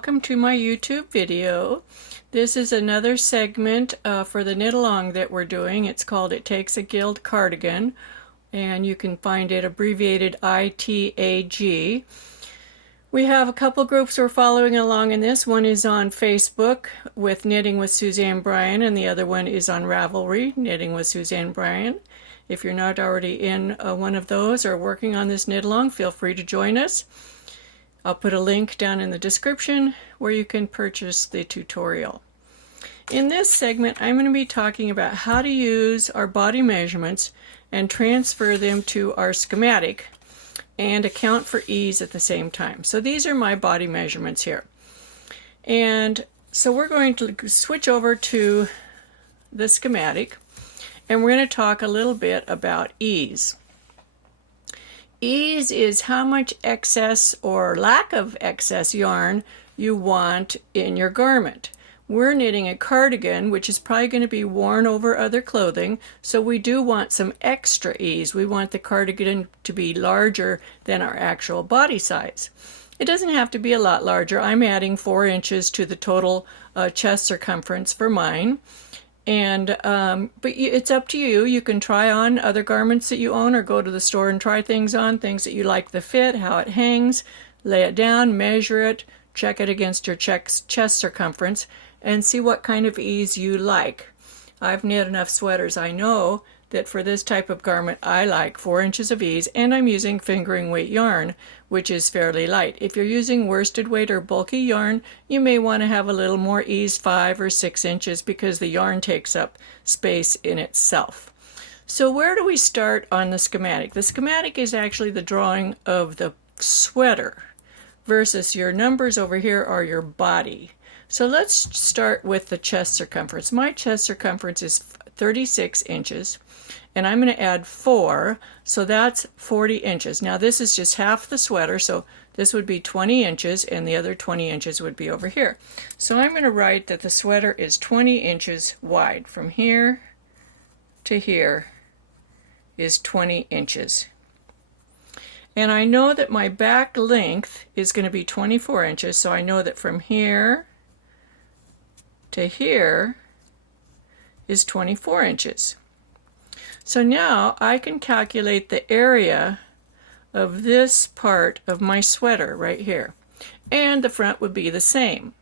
welcome to my YouTube video. This is another segment for the knit along that we're doing. It's called It Takes a Guild Cardigan, and you can find it abbreviated ITAG. We have a couple groups we're following along in this. One is on Facebook with Knitting with Suzanne Bryan, and the other one is on Ravelry, Knitting with Suzanne Bryan. If you're not already in one of those or working on this knit along, feel free to join us. I'll put a link down in the description where you can purchase the tutorial. In this segment, I'm going to be talking about how to use our body measurements and transfer them to our schematic and account for ease at the same time. So these are my body measurements here. And so we're going to switch over to the schematic, and we're going to talk a little bit about ease. Ease is how much excess or lack of excess yarn you want in your garment. We're knitting a cardigan, which is probably going to be worn over other clothing, so we do want some extra ease. We want the cardigan to be larger than our actual body size. It doesn't have to be a lot larger. I'm adding 4 inches to the total chest circumference for mine. And but it's up to you. You can try on other garments that you own, or go to the store and try things on, things that you like the fit, how it hangs, lay it down, measure it, check it against your chest circumference, and see what kind of ease you like. I've knit enough sweaters. I know that for this type of garment I like 4 inches of ease, and I'm using fingering weight yarn, which is fairly light. If you're using worsted weight or bulky yarn, you may want to have a little more ease, 5 or 6 inches, because the yarn takes up space in itself. So where do we start on the schematic? The schematic is actually the drawing of the sweater, versus your numbers over here are your body. So let's start with the chest circumference. My chest circumference is 36 inches. And I'm going to add 4, so that's 40 inches. Now this is just half the sweater, so this would be 20 inches, and the other 20 inches would be over here. So I'm going to write that the sweater is 20 inches wide. From here to here is 20 inches. And I know that my back length is going to be 24 inches, so I know that from here to here is 24 inches. So now I can calculate the area of this part of my sweater right here. And the front would be the same.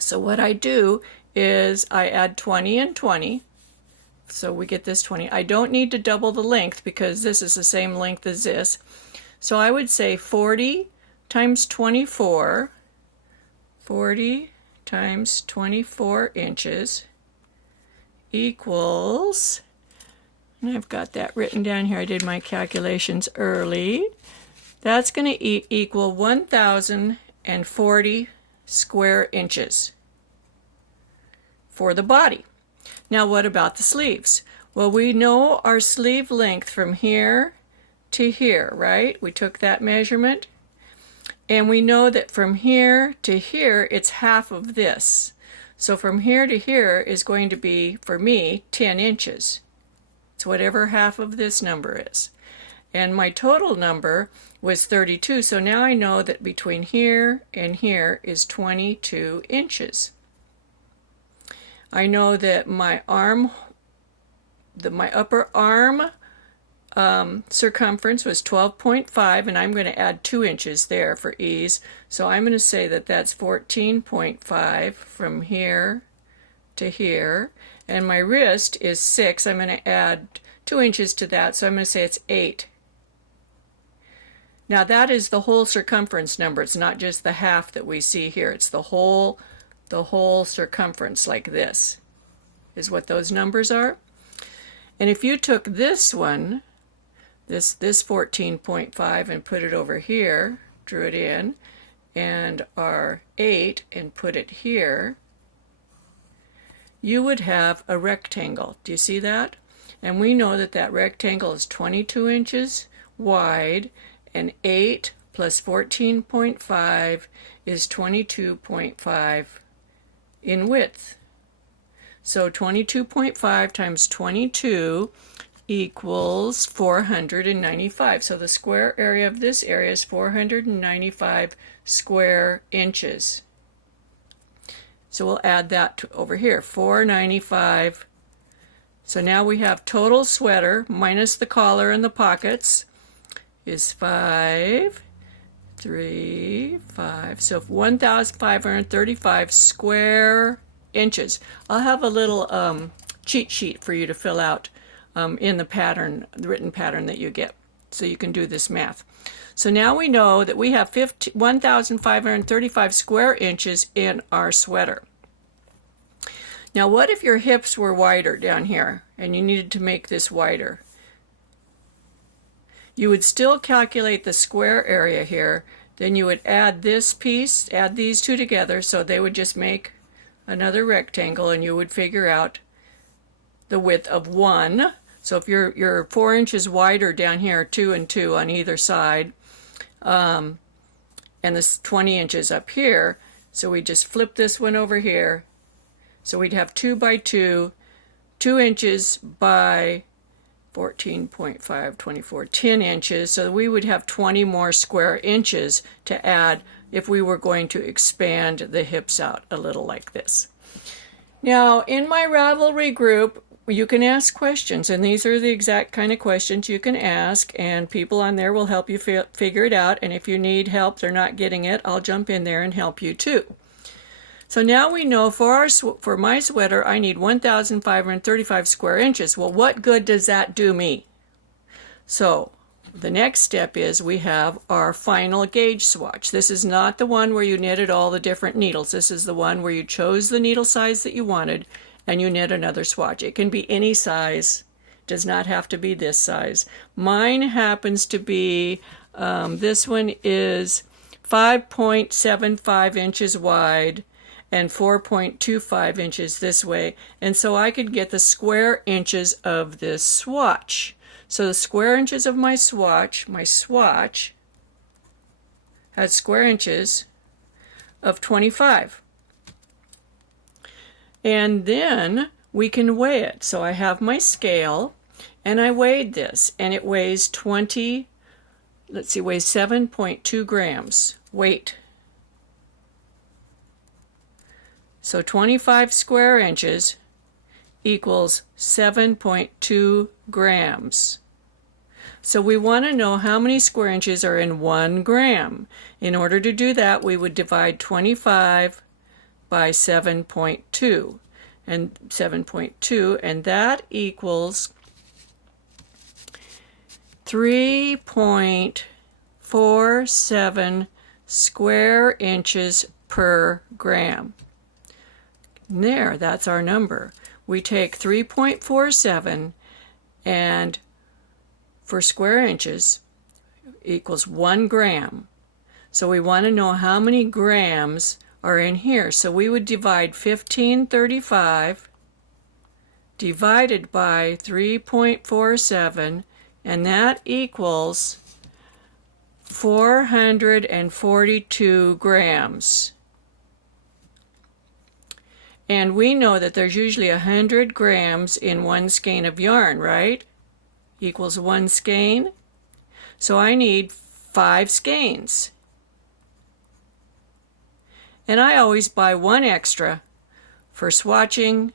So what I do is I add 20 and 20. So we get this 20. I don't need to double the length because this is the same length as this. So I would say 40 times 24. 40 times 24 inches equals... And I've got that written down here. I did my calculations early. That's going to equal 1,040 square inches for the body. Now what about the sleeves? Well, we know our sleeve length from here to here, right? We took that measurement. And we know that from here to here, it's half of this. So from here to here is going to be, for me, 10 inches. It's whatever half of this number is. And my total number was 32, so now I know that between here and here is 22 inches. I know that my upper arm circumference was 12.5, and I'm going to add 2 inches there for ease. So I'm going to say that that's 14.5 from here to here. And my wrist is 6. I'm going to add 2 inches to that, so I'm going to say it's 8. Now that is the whole circumference number. It's not just the half that we see here. It's the whole circumference, like this is what those numbers are. And if you took this one, this 14.5, and put it over here, drew it in, and our 8 and put it here, you would have a rectangle. Do you see that? And we know that that rectangle is 22 inches wide, and 8 plus 14.5 is 22.5 in width. So 22.5 times 22 equals 495. So the square area of this area is 495 square inches. So we'll add that over here, $4.95. So now we have total sweater minus the collar and the pockets is 5, 3, 5. So 1,535 square inches. I'll have a little cheat sheet for you to fill out in the pattern, the written pattern that you get, so you can do this math. So now we know that we have 1,535 square inches in our sweater. Now what if your hips were wider down here and you needed to make this wider? You would still calculate the square area here, then you would add this piece, add these two together, so they would just make another rectangle, and you would figure out the width of 1. So if you're 4 inches wider down here, 2 and 2 on either side, and this 20 inches up here, so we just flip this one over here. So we'd have 2 by 2, 2 inches by 14.5, 24, 10 inches. So we would have 20 more square inches to add if we were going to expand the hips out a little like this. Now, in my Ravelry group, you can ask questions, and these are the exact kind of questions you can ask, and people on there will help you figure it out. And if you need help, they're not getting it, I'll jump in there and help you too. So now we know for my sweater, I need 1,535 square inches. Well, what good does that do me? So the next step is we have our final gauge swatch. This is not the one where you knitted all the different needles. This is the one where you chose the needle size that you wanted and you knit another swatch. It can be any size, does not have to be this size. Mine happens to be, this one is 5.75 inches wide and 4.25 inches this way, and so I could get the square inches of this swatch. So the square inches of my swatch has square inches of 25. And then we can weigh it. So I have my scale, and I weighed this, and it weighs 7.2 grams weight. So 25 square inches equals 7.2 grams. So we want to know how many square inches are in 1 gram. In order to do that, we would divide 25 by 7.2, and that equals 3.47 square inches per gram. There, that's our number. We take 3.47 and for square inches equals 1 gram. So we want to know how many grams are in here. So we would divide 1535 divided by 3.47, and that equals 442 grams. And we know that there's usually 100 grams in 1 skein of yarn, right? Equals 1 skein. So I need 5 skeins. And I always buy 1 extra for swatching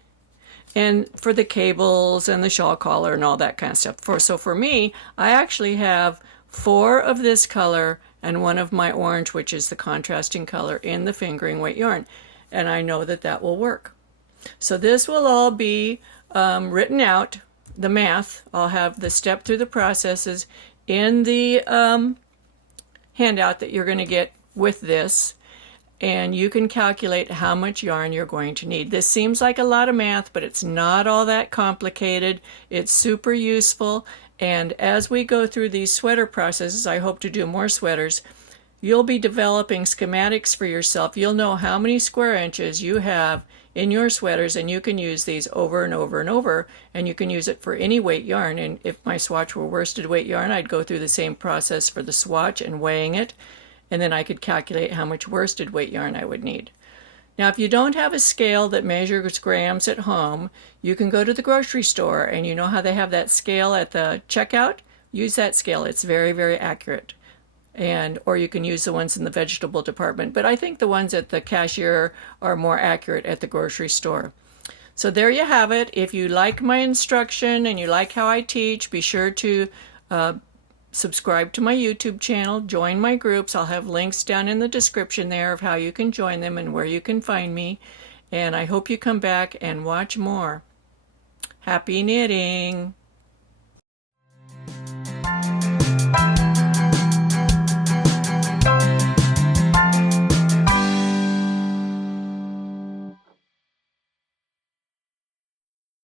and for the cables and the shawl collar and all that kind of stuff. So for me, I actually have 4 of this color and 1 of my orange, which is the contrasting color, in the fingering weight yarn. And I know that that will work. So this will all be written out, the math. I'll have the step through the processes in the handout that you're going to get with this, and you can calculate how much yarn you're going to need. This seems like a lot of math, but it's not all that complicated. It's super useful, and as we go through these sweater processes, I hope to do more sweaters, you'll be developing schematics for yourself. You'll know how many square inches you have in your sweaters, and you can use these over and over and over, and you can use it for any weight yarn. And if my swatch were worsted weight yarn, I'd go through the same process for the swatch and weighing it, and then I could calculate how much worsted weight yarn I would need. Now, if you don't have a scale that measures grams at home, you can go to the grocery store, and you know how they have that scale at the checkout? Use that scale. It's very, very accurate. or you can use the ones in the vegetable department. But I think the ones at the cashier are more accurate at the grocery store. So there you have it. If you like my instruction and you like how I teach, be sure to subscribe to my YouTube channel, join my groups. I'll have links down in the description there of how you can join them and where you can find me. And I hope you come back and watch more. Happy knitting!